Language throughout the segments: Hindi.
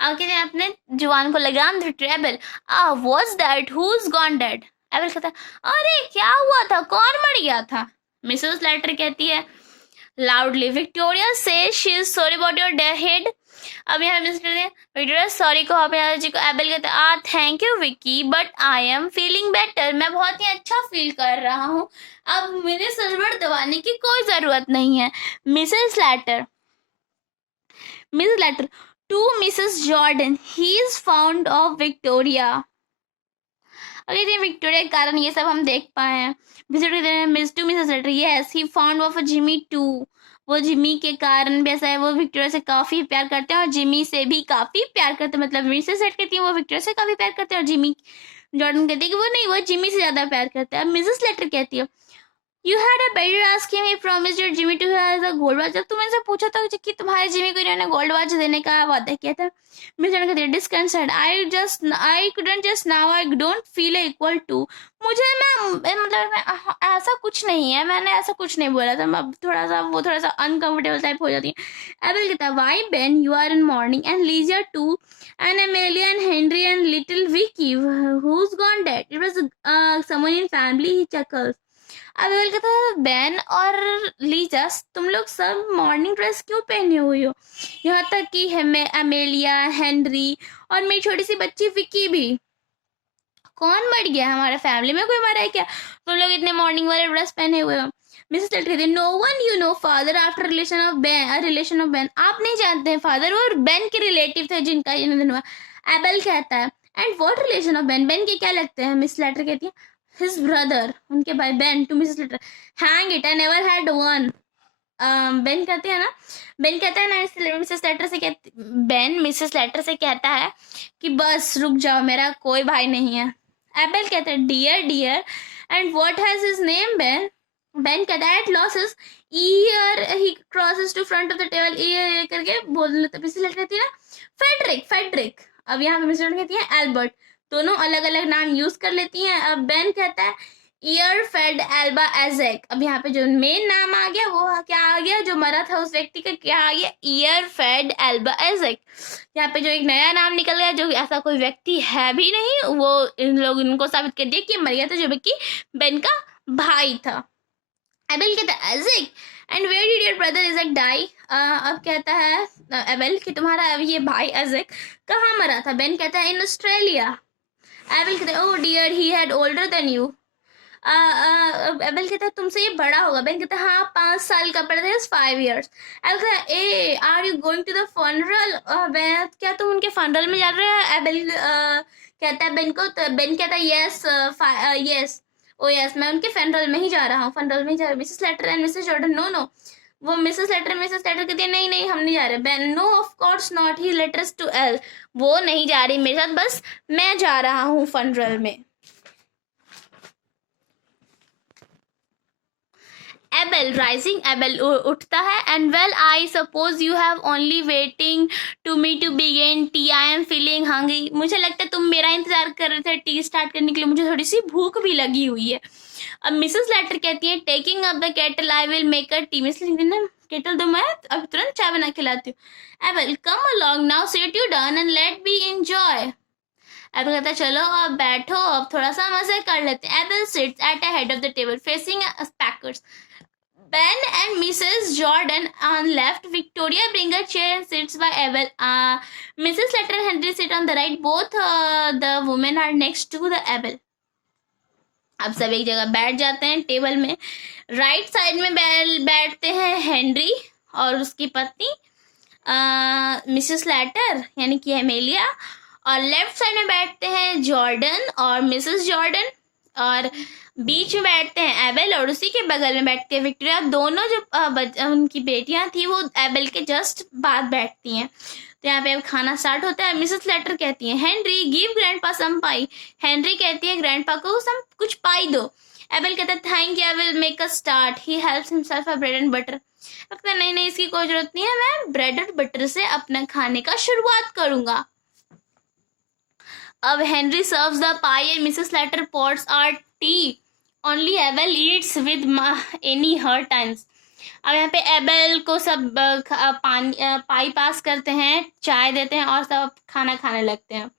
अब कहते हैं अपने जुबान को लगाम the treble. What's that, who is gone dead. Abel कहता है अरे क्या हुआ था, कौन मर गया था। मिसेस लेटर कहती है लाउडली विक्टोरिया से she is sorry about your head. अब यहाँ मिस करते हैं विक्टोरिया सॉरी को अपने जी को। एबल कहते हैं thank you Vicky but I am feeling better, मैं बहुत ही अच्छा फील कर रहा हूँ, अब मुझे सरवर दबाने की कोई जरूरत नहीं है। Mrs Slater to Mrs Jordan, he is found of Victoria. अगर ये विक्टोरिया के कारण ये सब हम देख पाए हैं। Miss to Mrs Slater, yes he found of Jimmy too, वो जिमी के कारण भी ऐसा है, वो विक्टोरिया से काफी प्यार करते हैं और जिमी से भी काफी प्यार करते हैं। मतलब मिसेस लेटर कहती है वो विक्टोरिया से काफी प्यार करते हैं और जिमी जॉर्डन कहती है कि वो नहीं, वो जिमी से ज्यादा प्यार करते हैं। अब मिसेस लेटर कहती है You had a better ask him. He promised your Jimmy to have a gold watch. जब तुमने से पूछा था कि तुम्हारे जिमी को इन्होंने गोल्ड वॉच देने का वादा किया था, मिस जॉर्डन कहती है डिस्कंसर्ट, I couldn't just now, I don't feel equal to, मुझे मतलब ऐसा कुछ नहीं है, मैंने ऐसा कुछ नहीं बोला था। अब थोड़ा सा अनकंफर्टेबल टाइप हो जाती है। एबल कहता है why Ben you are in mourning and Lisa too and Amelia and Henry and little Vicky who's gone dead, it was someone in family, he chuckles। अब एबल कहता है बेन और लीजा तुम लोग सब मॉर्निंग ड्रेस क्यों पहने हुई हो, यहाँ तक कि अमेलिया, हेनरी और मेरी छोटी सी बच्ची विक्की भी। कौन मर गया, हमारे फैमिली में कोई मरा है क्या, तुम लोग इतने मॉर्निंग वाले ड्रेस पहने हुए हो। मिसेस लेटर कहती है no one you know father after relation of Ben, आप नहीं जानते हैं फादर वो बेन के रिलेटिव थे जिनका जन्मदिन हुआ। एबल कहता है and what relation of Ben, Ben के क्या लगते हैं। मिस लेटर कहती है his brother, उनके भाई Ben. To Mrs Slater hang it I never had one। Ben कहते हैं ना, बेन कहता है ना मिसेस लेटर से बेन मिसेस लेटर से कहता है कि बस रुक जाओ, मेरा कोई भाई नहीं है। एबल कहता है dear and what has his name Ben. Ben कहता है at losses ear he crosses to front of the table, ear करके बोल लेता। मिसेस लेटर कहती है ना फेड्रिक। अब यहाँ पे मिसेस लेटर कहती है एल्बर्ट, दोनों अलग अलग नाम यूज कर लेती हैं। अब बेन कहता है ईयर फेड एल्बा एजेक। अब यहाँ पे जो मेन नाम आ गया वो क्या आ गया, जो मरा था उस व्यक्ति का क्या आ गया, ईयर फेड एल्बा एजेक। यहाँ पे जो एक नया नाम निकल गया, जो ऐसा कोई व्यक्ति है भी नहीं, वो इन लोग इनको साबित कर दिया कि मर गया था, जो कि बेन का भाई था। एबल कहता है Isaac and where did your brother Isaac die. अब कहता है एबल कि तुम्हारा ये भाई एजेक कहाँ मरा था। बेन कहता है इन ऑस्ट्रेलिया। एबल कहता है oh dear he had older than you. Abel कहता है तुमसे ये बड़ा होगा। बेन कहता है हाँ 5 साल का, पड़ता है 5 years। एबल कहता है a are you going to the funeral, क्या तुम उनके फनरल में जा रहे हैं। एबल कहता है बेन को, तो बेन कहता है यस ओ यस मैं उनके फनरल में ही जा रहा हूँ, फनरल में ही जा रहा हूँ। Mrs Slater and Mrs Jordan no वो मिसेस लेटर कहती है नहीं हम नहीं जा रहे। Ben no of course not, he letters to L, वो नहीं जा रही मेरे साथ, बस मैं जा रहा हूँ फनरल में। एबल उठता है and well I suppose you have only waiting to me to begin tea, I am feeling hungry, मुझे लगता है तुम मेरा इंतजार कर रहे थे टी स्टार्ट करने के लिए, मुझे थोड़ी सी भूख भी लगी हुई है। अब मिसेस लेटर कहती है taking up the kettle I will make a T, Mrs kettle दो मैं अब तुरंत चाय बना के लाती हूँ। Able come along now sit you down and let B enjoy. Able कहता है चलो अब बैठो, अब थोड़ा सा मजे कर लेते हैं। Able seats at a head of the table facing packers. Ben and Mrs. Jordan on left. Victoria bring a chair and sits by Abel. Mrs. Letter and Henry sit on the right. Both the women are next to the Abel. अब सब एक जगह बैठ जाते हैं टेबल में। राइट साइड में बैठते हैं हेनरी और उसकी पत्नी मिसेस लेटर यानी कि एमेलिया, और लेफ्ट साइड में बैठते हैं जॉर्डन और मिसेस जॉर्डन, और बीच में बैठते हैं एबेल और उसी के बगल में बैठती है विक्टोरिया। दोनों जो उनकी बेटियां थी वो एबेल के जस्ट बाद बैठती हैं। तो यहाँ पे अब खाना स्टार्ट होता है। मिसेस लेटर कहती है हेनरी गिव ग्रैंडपा सम पाई, हेनरी कहती है ग्रैंडपा को सम कुछ पाई दो। एबेल कहता है thank you I will make a start, he helps himself a bread and butter. लगता है नहीं इसकी कोई जरूरत नहीं है, मैं ब्रेड और बटर से अपना खाने का शुरुआत करूंगा। अब Henry serves the pie and Mrs Slater pours our tea. Only Abel eats with any her times. अब यहाँ पे एबेल को सब पाई पास करते हैं, चाय देते हैं और सब खाना खाने लगते हैं।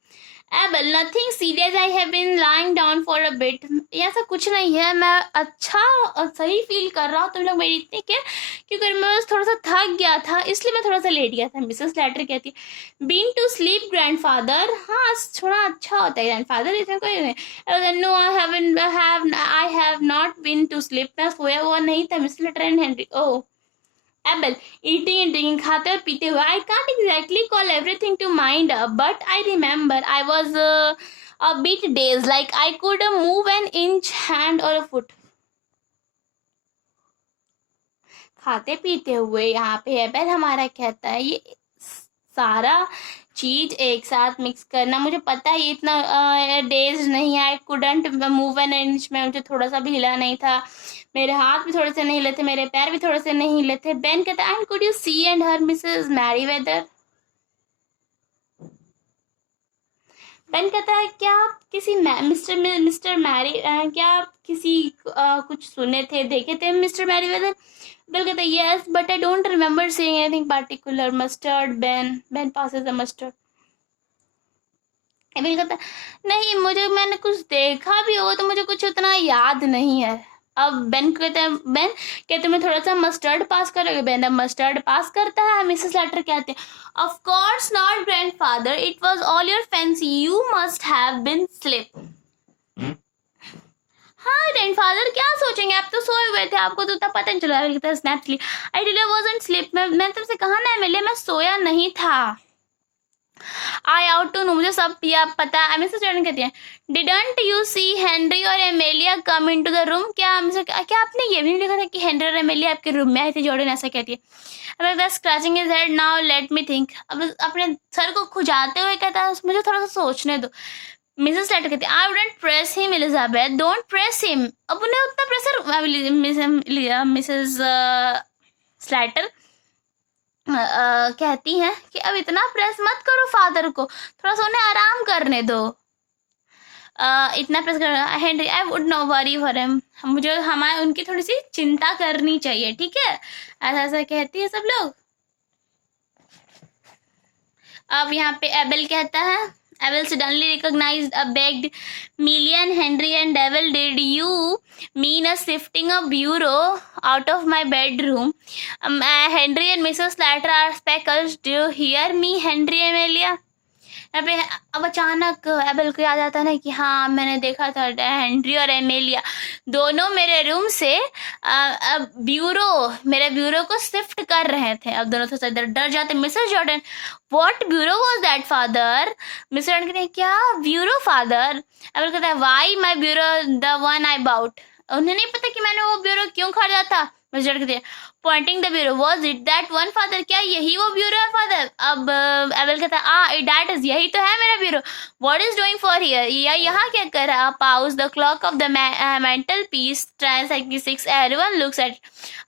Abel, nothing serious, I have been lying down for a bit. ऐसा कुछ नहीं है, मैं अच्छा और सही फील कर रहा हूँ, तुम लोग मेरी इतनी केयर, क्योंकि मैं बस थोड़ा सा थक गया था इसलिए मैं थोड़ा सा लेट गया था। मिसेस लेटर कहती है, बीन टू स्लीप ग्रैंडफादर, हाँ थोड़ा अच्छा होता है ग्रैंडफादर, इसमें कोई नहीं। No I have not been to sleep, मैं सोया हुआ नहीं था Mrs Slater and Henry. Oh Abel, eating and drinking, खाते और पीते हुए। I can't exactly call everything to mind, but I remember I was a bit dazed, like I could move an inch, hand or a foot. खाते पीते हुए यहाँ पे एबल हमारा कहता है, ये सारा चीज एक साथ मिक्स करना, मुझे पता है ये इतना डेज नहीं है। I couldn't move an inch, में मुझे थोड़ा सा भी हिला नहीं था, मेरे हाथ भी थोड़े से नहीं हिले थे, मेरे पैर भी थोड़े से नहीं हिले थे। बेन कहता है, and could you see and her Mrs Merryweather. Ben कहता है, क्या आप किसी मिस्टर मैरी क्या आप किसी कुछ सुने थे, देखे थे मिस्टर मैरीवेदर। बिल कहता है, yes but I don't remember seeing anything particular. Mustard, Ben passes the mustard. Bill कहता है, नहीं मुझे, मैंने कुछ देखा भी होगा तो मुझे कुछ उतना याद नहीं है। अब बेन कहते मैं थोड़ा सा मस्टर्ड पास करोगे। बेन अब मस्टर्ड पास करता है। मिसेस लेटर कहते हैं, of course not grandfather, it was all your fancy, you must have been slip. हाँ ग्रैंडफादर क्या सोचेंगे, आप तो सोए हुए थे, आपको तो उतना पता नहीं चला। आई रियली वाजंट स्लीप, मैं तुमसे कहा ना एमिलिया, मैं सोया नहीं था। आई आउट टू नो, मुझे सब पता है। मिसेस जॉर्डन कहती है, डिडंट यू सी हेनरी और Amelia come into the room, क्या आपने ये भी नहीं देखा था कि हेनरी और एमेलिया आपके रूम में आए थे। जॉर्डन ऐसा कहती है। अब scratching his head, now let me think, अब अपने सर को खुजाते हुए कहता है, मुझे थोड़ा सा सोचने दो। मिसेस लेटर कहती है, I wouldn't press him Elizabeth, don't press him. अब उन्हें उतना प्रेशर, मिसेस स्लैटर कहती हैं कि अब इतना प्रेस मत करो फादर को, थोड़ा सा उन्हें आराम करने दो। इतना प्रेस कर, Henry I would know worry for him, मुझे हमारे उनकी थोड़ी सी चिंता करनी चाहिए, ठीक है, ऐसा ऐसा कहती है सब लोग। अब यहाँ पे एबेल कहता है, Abel suddenly recognized a begged Millie and Henry and Devil, did you mean a shifting a bureau out of my bedroom? Henry and Mrs. Slater are speckles. Do you hear me, Henry Amelia? यहाँ पे अब अचानक एबेल को याद आता है ना कि हाँ मैंने देखा था हेनरी और एमेलिया दोनों मेरे रूम से मेरे ब्यूरो को शिफ्ट कर रहे थे। अब दोनों थोड़ा डर जाते। Mrs Jordan, what bureau was that father? Mrs Jordan कहते हैं, क्या ब्यूरो फादर? एबेल कहता है, why my bureau the one I bought. उन्हें नहीं पता कि मैंने वो ब्यूरो क्यों खरीदा था। मिसेस जॉर्डन कहती है, Poynting the bureau, was it that one father, क्या यही वो ब्यूरो है फादर? अब एबेल कहता है, दैट इज, यही तो है मेरा bureau. What is doing for here, यहाँ क्या कर रहा? Pause the clock of the mantel piece, trance everyone looks at.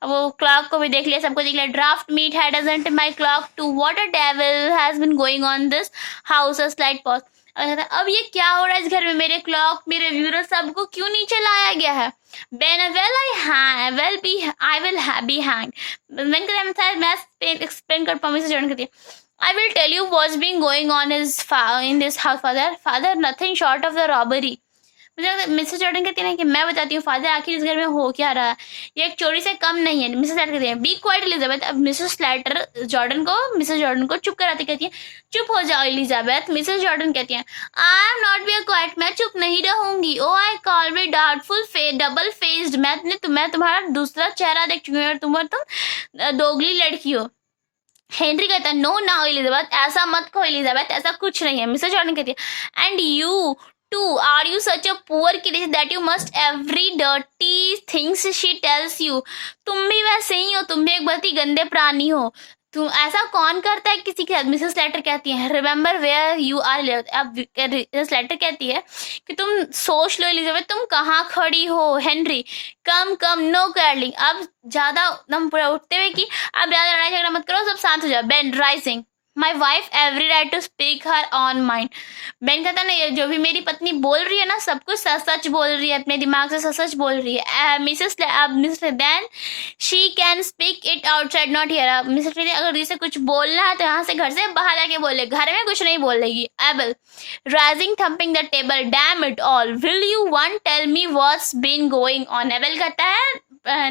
वो क्लॉक को भी देख लिया, सबको देख लिया। Draft meet had doesn't my clock to, what a devil has been going on this house, a slight pause. अब ये क्या हो रहा है इस घर में, मेरे क्लॉक मेरे ब्यूरो सबको क्यों नीचे लाया गया है? Ben, well, I will be hanged. When मैं explain कर पाऊँ, मिसेस जॉर्डन कहती है, I will tell you what's been going on in this house, father, nothing short of the robbery. मुझे मिसेस जॉर्डन कहती है ना कि मैं बताती हूँ फादर आखिर इस घर में हो क्या रहा है, ये एक चोरी से कम नहीं है। मिसेस लेटर कहती है, बी क्वाइट एलिजाबेथ। अब मिसेस लेटर मिसेस जॉर्डन को चुप कराती, कहती है, चुप हो जाओ एलिजाबेथ। मिसेस जॉर्डन कहती है, I am not be quiet, मैं चुप नहीं रहूंगी। Oh I call me doubtful double faced, मैं तुम्हारा दूसरा चेहरा देख चुकी हूँ, तुम दोगली लड़की हो। हेनरी कहता है, नो नाउ एलिजाबेथ, ऐसा मत कहो एलिजाबेथ, ऐसा कुछ नहीं है। मिसेस जॉर्डन कहती है, and you too, are you such a poor kid that you must every dirty things she tells you? तुम भी वैसे ही हो, तुम भी एक बहुत ही गंदे प्राणी हो, तुम ऐसा कौन करता है किसी के साथ? मिसेस लेटर कहती है, रिमेम्बर वेयर यू आर। अब मिसेस लेटर कहती है कि तुम सोच लो एलिजाबेथ, तुम कहाँ खड़ी हो। हेनरी, कम नो कैरलिंग, अब ज्यादा दम पूरा उठते हुए कि अब ज्यादा लड़ाई झगड़ा मत करो, सब शांत हो जाओ। Ben rising, my wife every right to speak her on mind. Ben कहता ना, ये जो भी मेरी पत्नी बोल रही है ना, सब कुछ सच सच बोल रही है, अपने दिमाग से सच सच बोल रही है। Mrs then she can speak it outside not here. Mrs अगर इसे कुछ बोलना है तो यहाँ से घर से बाहर आके बोले, घर में कुछ नहीं बोलेगी। Abel rising thumping the table, damn it all, will you one tell me what's been going on. Abel कहता है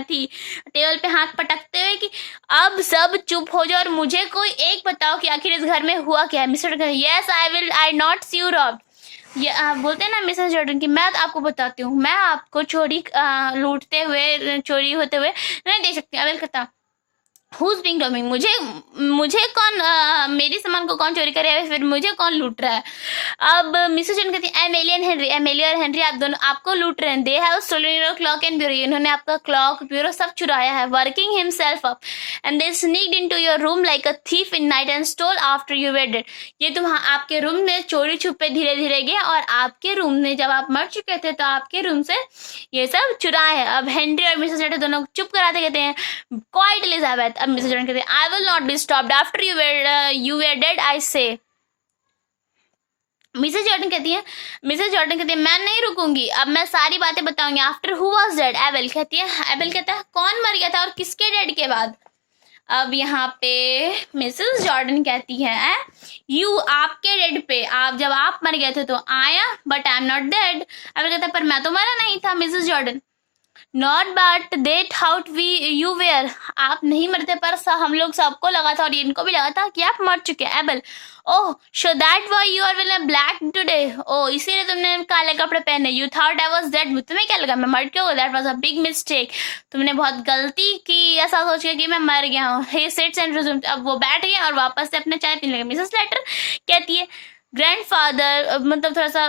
थी टेबल पे हाथ पटकते हुए कि अब सब चुप हो जाओ और मुझे कोई एक बताओ कि आखिर इस घर में हुआ क्या है। मिस्टर कहते yes I will, I not see you rob. ये बोलते हैं ना मिसेस जॉर्डन की, मैं आपको बताती हूँ, मैं आपको चोरी लूटते हुए, चोरी होते हुए नहीं देख सकती। अवेल कहता Who's being robbing? मुझे कौन मेरी सामान को कौन चोरी करे है, फिर मुझे कौन लूट रहा है। अब मिसेस जॉर्डन कहती है एमिली एंड हेनरी, एमिली और हेनरी आप दोनों आपको लूट रहे हैं। They have stolen your clock and bureau, इन्होंने आपका क्लॉक ब्यूरो सब चुराया है। Working himself up and they sneaked into your room like a thief in night and stole after you were dead. ये तुम आपके रूम में चोरी छुपे धीरे धीरे गए और आपके रूम में जब आप मर चुके थे तो आपके रूम से ये सब चुराए है। अब हेनरी और मिसेस जॉर्डन दोनों चुप कराते कहते हैं क्वाइट एलिजाबेथ। अब मिसेस जॉर्डन कहते हैं I will not be stopped after you were dead I say. Mrs Jordan कहती है मैं नहीं रुकूंगी, अब मैं सारी बातें बताऊंगी। After who was dead, Abel कहता है कौन मर गया था और किसके डेड के बाद। अब यहाँ पे मिसेस जॉर्डन कहती है यू, आपके डेड पे, आप जब आप मर गए थे तो आया, but I am not dead. Abel कहता है पर मैं तो मरा नहीं था। Mrs Jordan not but that how we you were, आप नहीं मरते पर हम लोग सबको लगा था और इनको भी लगा था कि आप मर चुके हैं। Abel oh show that why you are wearing black today, oh इसीलिए तुमने काले कपड़े पहने। You thought I was dead, तुम्हें क्या लगा मैं मर गया? That was a big mistake, तुमने बहुत गलती की ऐसा सोच के कि मैं मर गया हूँ। हे सिट्स एंड रिज्यूम्ड, अब वो बैठ गए और वापस से अपने चाय पीने लगे। मिसेस लेटर कहती है ग्रैंडफादर, मतलब थोड़ा सा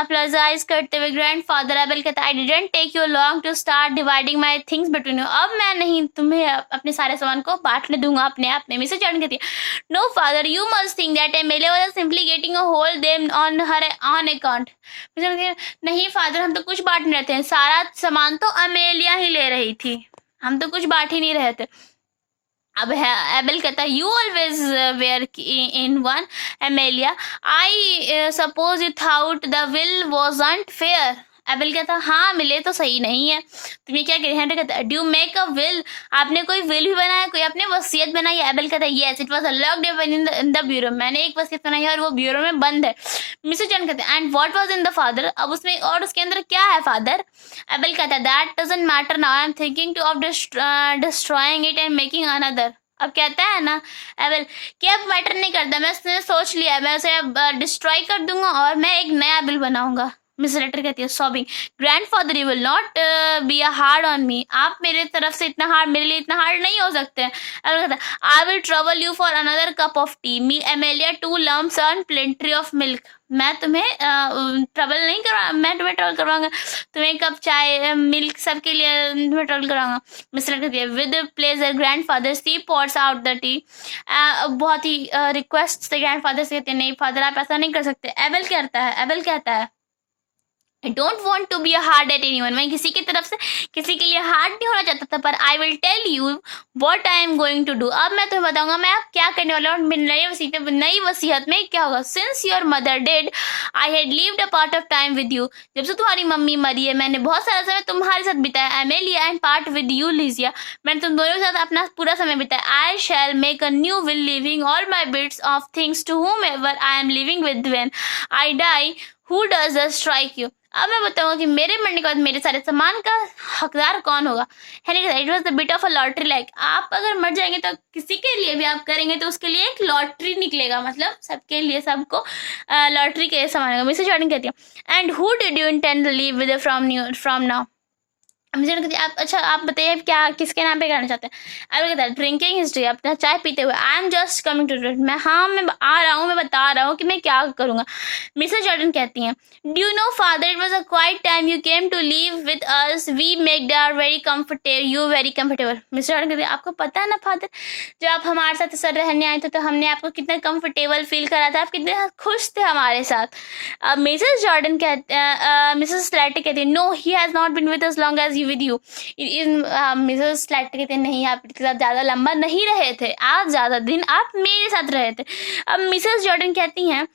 अप्लाइज करते हुए, ग्रैंडफादर। एबल कहता है I didn't take you long to start dividing my things between you, अब मैं नहीं तुम्हें अपने सारे सामान को बांटने दूंगा अपने आप में। मिसेस जॉर्डन कहती है no father you must think that Amelia was simply getting a hole them on her on account. नहीं फादर, हम तो कुछ बांट नहीं रहे थे, सारा सामान तो अमेलिया ही ले रही थी, हम तो कुछ बांट ही नहीं रहे थे। अब एबल कहता है you always wear in one Amelia, I suppose you thought the will wasn't fair. Able कहता है हाँ मिले तो सही नहीं है, तुम्हें क्या कह हेनरी कहता है डू मेक अ विल, आपने कोई विल भी बनाया, कोई आपने वसीयत बनाई। एबल कहता है yes it was a locked in the bureau, मैंने एक वसीयत बनाई है और वो ब्यूरो में बंद है। मिसेस जॉन कहते हैं and what was in the father, अब उसमें और उसके अंदर क्या है फादर। एबल कहता है that doesn't matter now, I am thinking two of destroying it and making another. अब कहता है ना एबल कि अब मैटर नहीं करता, मैं उसने सोच लिया, मैं उसे अब डिस्ट्रॉय कर दूंगा और मैं एक नया बिल बनाऊंगा। मिस लेटर कहती है sobbing grandfather you will not be a hard on me, आप मेरे तरफ से इतना हार्ड, मेरे लिए इतना हार्ड नहीं हो सकते। एबल कहता है I will trouble you for another cup of T, me Amelia 2 lumps on plenty of milk, मैं तुम्हें ट्रबल नहीं करवा, मैं तुम्हें ट्रबल करवाऊंगा, तुम्हें कप चाय मिल्क सबके लिए तुम्हें ट्रबल करवाऊंगा। मिस्टर कहती है with pleasure grandfather see pots out the tea, बहुत ही रिक्वेस्ट से ग्रैंडफादर से कहते हैं नहीं फादर आप ऐसा नहीं कर सकते। एबल कहता है I don't want to be a hard at anyone, मैं किसी की तरफ से किसी के लिए हार्ड नहीं होना चाहता था, पर I will tell you what I am going to do, अब मैं तुम्हें बताऊंगा मैं अब क्या करने वाला हूँ। नई वसीयत में क्या होगा। Since your mother did, I had lived a part of time with you, जब से तुम्हारी मम्मी मरी है मैंने बहुत सारा समय तुम्हारे साथ बिताया। Amelia and part with you Lysia, मैंने तुम दोनों के साथ अपना पूरा समय बिताया। I shall make a new will leaving all my bits of things to whomever I am living with when I die, who does the strike you, अब मैं बताऊंगा कि मेरे मरने के बाद मेरे सारे सामान का हकदार कौन होगा। It was the bit of a lottery, like आप अगर मर जाएंगे तो किसी के लिए भी आप करेंगे तो उसके लिए एक लॉटरी निकलेगा, मतलब सबके लिए सबको लॉटरी के समान होगा। मिसेस जॉर्डन कहती है and who did you intend to live with from now, मुझे कहती है आप अच्छा आप बताइए क्या किसके नाम पे करना चाहते हैं। अब कहता है ड्रिंकिंग हिस्ट्री, अपना चाय पीते हुए I am just coming to it, मैं आ रहा हूँ, मैं बता रहा हूँ कि मैं क्या करूँगा। मिसेस जॉर्डन कहती हैं do you know father it was a quite time you came to live with us, we made are very comfortable. Mrs Jordan कहती है आपको पता है ना फादर जब आप हमारे साथ सर रहने आए थे तो हमने आपको कितना कंफर्टेबल फील करा था, आप कितने खुश थे हमारे साथ। मिसेस जॉर्डन कहते मिसेस स्लैटर कहती है no he has not been with us long as with you. Mrs Slater कहते हैं नहीं, आप इसके साथ ज़्यादा लंबा नहीं रहे थे, आज ज़्यादा दिन आप मेरे साथ रहे थे. अब मिसेस जॉर्डन कहती हैं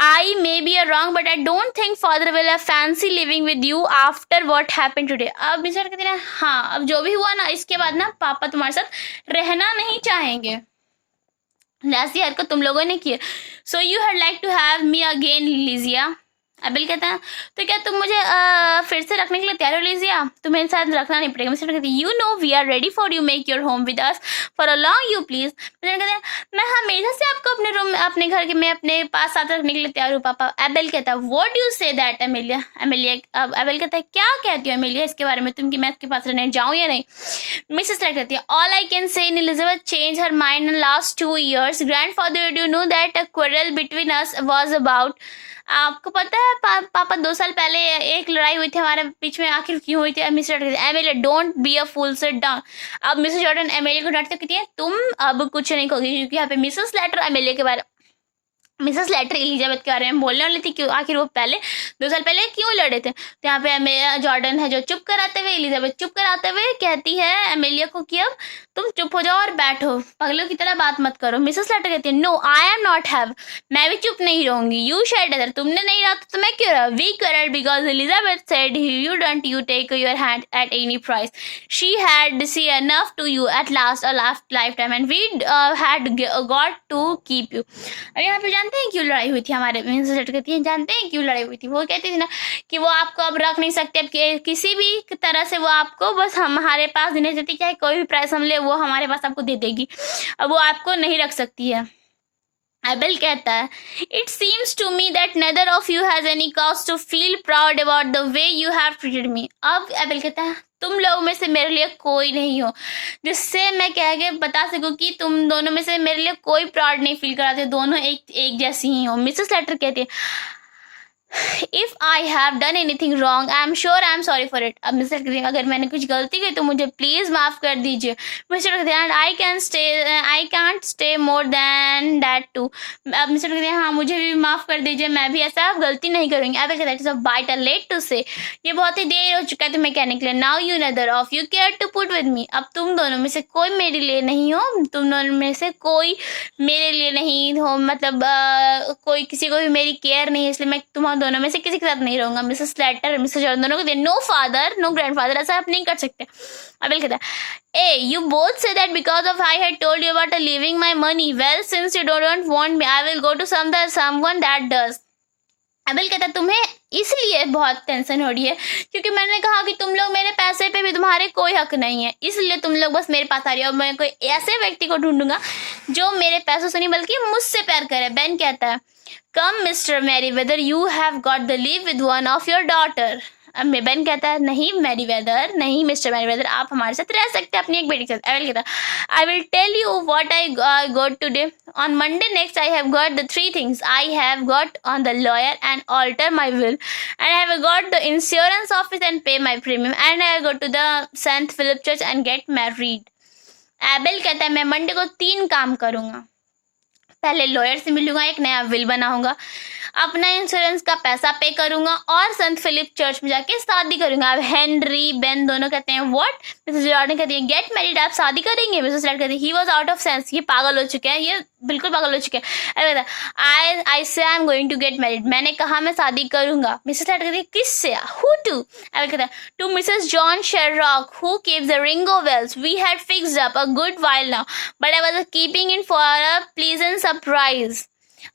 I may be wrong but I don't think father will have fancy living with you after what happened today. अब मिसेस कहते हैं हाँ, अब जो भी हुआ ना इसके बाद ना पापा तुम्हारे साथ रहना नहीं चाहेंगे, ऐसी हरकत तुम लोगों ने की है. So you had like to have me again लीजिया. एबेल कहता है तो क्या तुम मुझे फिर से रखने के लिए तैयार हो लीजिया, तुम्हें साथ रखना नहीं पड़ेगा. मिस्टर कहती है you know we are ready for you, make your home with us for a long you please. Mr कहते हैं मैं हमेशा से आपको अपने रूम अपने घर के में अपने पास साथ रखने के लिए तैयार हूँ पापा. एबेल कहता है what do you say that Emilia. अब एबेल कहता है क्या कहती हो एमिलिया इसके बारे में, तुम कि मैं इसके पास रहने जाऊँ या नहीं. मिसेस स्लेटर कहती है all I can say in Elizabeth change her mind in last 2 years. Grandfather do know that a quarrel between us was about. आपको पता है पापा 2 साल पहले एक लड़ाई हुई थी हमारे बीच में, आखिर क्यों हुई थी. Mr Amelia don't be a fool, sit down. अब मिसेस जॉर्डन एमिलिया को डांटते कहती है तुम अब कुछ नहीं कहोगी, क्योंकि यहाँ पे मिसेस स्लेटर एमिलिया के बारे मिसेस स्लेटर एलिजाबेथ के बारे में बोलने वाली थी कि आखिर वो 2 साल पहले क्यों लड़े थे. तो यहाँ पे एमिलिया जॉर्डन है जो चुप कराते हुए एलिजाबेथ चुप कराते हुए कहती है एमिलिया को कि अब तुम चुप हो जाओ और बैठो, पगलों की तरह बात मत करो. मिसेस स्लेटर कहती है no I am not have, मैं भी चुप नहीं रहूंगी. यू शेड अदर, तुमने नहीं रहा तो मैं क्यों रहा. We quarreled because Elizabeth said you don't you take your hand at any price. She had see enough to you at last a last life time and we had got to keep you. अब यहाँ पे जानते हैं क्यों लड़ाई हुई थी हमारे. मिसेस स्लेटर कहती है जानते हैं क्यों लड़ाई हुई थी. वो कहती थी ना कि वो आपको अब रख नहीं सकते, अब किसी भी तरह से वो आपको बस हमारे पास देने देती, चाहे कोई भी प्राइस हम ले वो हमारे पास आपको दे देगी, अब वो आपको नहीं रख सकती है. एबेल कहता है it seems to me that neither of you has any cause to feel proud about the way you have treated me. अब एबेल कहता है तुम लोगों में से मेरे लिए कोई नहीं हो जिससे मैं कह के बता सकूं कि तुम दोनों में से मेरे लिए कोई प्राउड नहीं फील कराते, दोनों एक जैसी ही हो. मिसेस स्लेटर कहती है if I have done anything wrong I am sure I am sorry for it. अब मिस्टर कहते हैं अगर मैंने कुछ गलती की तो मुझे प्लीज माफ कर दीजिए. मिस्टर कहते हैं I can't stay more than that too. अब मिस्टर कहते हैं हाँ मुझे भी माफ कर दीजिए, मैं भी ऐसा गलती नहीं करूँगी. अब कहते हैं बाइट लेट टू से, ये बहुत ही देर हो चुका है तुम्हें कहने के लिए. Now you neither of you care to put with me. अब तुम दोनों में से कोई मेरे लिए नहीं हो, तुम दोनों में से कोई मेरे लिए नहीं हो, मतलब कोई किसी को भी मेरी केयर नहीं है, इसलिए मैं तुम्हारे दोनों में से किसी के साथ नहीं रहूंगा. मिसेस स्लेटर मिसेस जॉर्डन दोनों को नो फादर नो ग्रैंडफादर, ऐसा आप नहीं कर सकते. अबेल कहता है you both say that because of I had told you about leaving my money. Well, since you don't want me, I will go to someone that does. अबेल कहता है तुम्हें इसलिए बहुत टेंशन हो रही है क्योंकि मैंने कहा कि तुम लोग मेरे पैसे पे भी तुम्हारे कोई हक नहीं है, इसलिए तुम लोग बस मेरे पास आ रही हो. मैं कोई ऐसे व्यक्ति को ढूंढूंगा जो मेरे पैसों से नहीं बल्कि मुझसे प्यार करे. बेन कहता है come Mr Merryweather you have got the leave with one of your daughter. अब बेन कहता है नहीं मैरीवेदर, नहीं मिस्टर मैरीवेदर, आप हमारे साथ रह सकते हैं अपनी एक बेटी के साथ. एबेल कहता है I will tell you what I got today. On Monday next I have got the 3 things. I have got on the lawyer and alter my will and I have got the insurance office and pay my premium and I go to the Saint Philip church and get married. Abel कहता है मैं मंडे को 3 काम करूंगा. पहले लॉयर से मिलूंगा, एक नया विल बनाऊंगा, अपना इंश्योरेंस का पैसा पे करूंगा और संत फिलिप चर्च में जाके शादी करूंगा. अब हेनरी बेन दोनों कहते हैं व्हाट. मिसेस जॉर्डन कहती है गेट मैरिड, आप शादी करेंगे. मिसेस स्लेटर कहती है he was out of sense, ये पागल हो चुके हैं, ये बिल्कुल पागल हो चुके हैं. I say I am going to get married, मैंने कहा मैं शादी करूंगा. मिसेस स्लेटर कहती है किससे, हु टू. कहता है to Mrs John Sherrock who keeps the Ringo Wells. We had fixed up a good while now but I was keeping in for a pleasant surprise.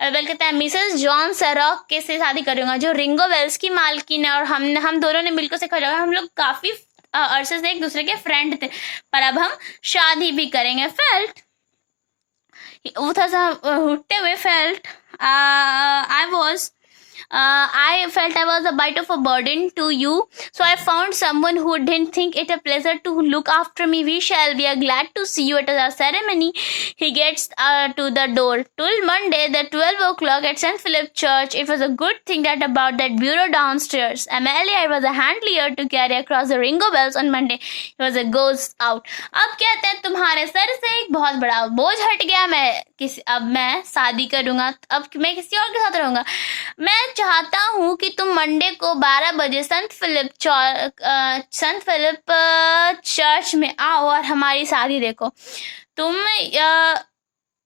Abel कहता है मिसेस जॉन शेररॉक के से शादी करूंगा जो रिंगो वेल्स की मालकिन है, और हम दोनों ने मिलकर से खड़ा, हम लोग काफी अरसे से एक दूसरे के फ्रेंड थे पर अब हम शादी भी करेंगे. फेल्ट वो था उठते हुए felt I felt I was a bit of a burden to you, so I found someone who didn't think it a pleasure to look after me. We shall be glad to see you at our ceremony. He gets to the door. Till Monday, the 12 o'clock at St. Philip Church. It was a good thing that about that bureau downstairs. Amelia was a handlier to carry across the ringo bells on Monday. It was a goes out. अब कहते हैं तुम्हारे सर से एक बहुत बड़ा बोझ हट गया. अब मैं शादी करूंगा, अब मैं किसी और के साथ रहूंगा. मैं चाहता हूँ कि तुम मंडे को 12 बजे संत फिलिप चर्च में आओ और हमारी शादी देखो। तुम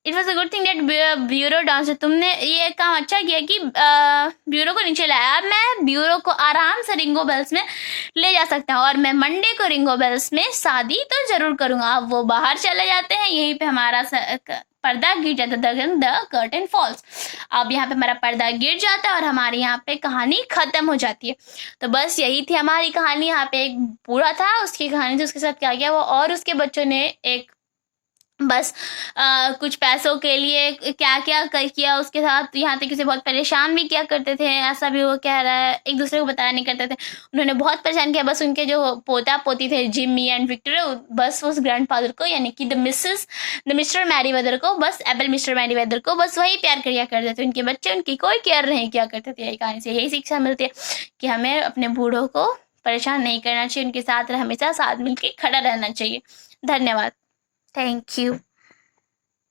it was a good thing that bureau dance, तुमने ये काम अच्छा किया कि ब्यूरो को नीचे लाया। अब मैं ब्यूरो को आराम से रिंगो बेल्स में ले जा सकता हूँ और मैं मंडे को रिंगो बेल्स में शादी तो जरूर करूंगा। अब वो बाहर चले जाते हैं, यहीं पे हमारा पर्दा गिर जाता है, द कर्टन फॉल्स। अब यहाँ पे हमारा पर्दा गिर जाता है और हमारी यहाँ पे कहानी खत्म हो जाती है। तो बस यही थी हमारी कहानी। यहाँ पे एक बूढ़ा था, उसकी कहानी थी, उसके साथ क्या किया वो और उसके बच्चों ने एक बस कुछ पैसों के लिए क्या क्या किया उसके साथ, यहाँ तक उसे बहुत परेशान भी किया करते थे, ऐसा भी वो कह रहा है, एक दूसरे को बताया नहीं करते थे। उन्होंने बहुत परेशान किया। बस उनके जो पोता पोती थे जिम्मी एंड विक्टोरिया, बस उस ग्रैंडफादर को यानी कि द मिस्टर मैरीवेदर को, बस एबल मिस्टर मैरीवेदर को बस वही प्यार किया करते थे। उनके बच्चे उनकी कोई केयर नहीं किया करते थे। यही कहानी से यही शिक्षा मिलती है कि हमें अपने बूढ़ों को परेशान नहीं करना चाहिए, उनके साथ हमेशा साथ मिलकर खड़ा रहना चाहिए। धन्यवाद। Thank you.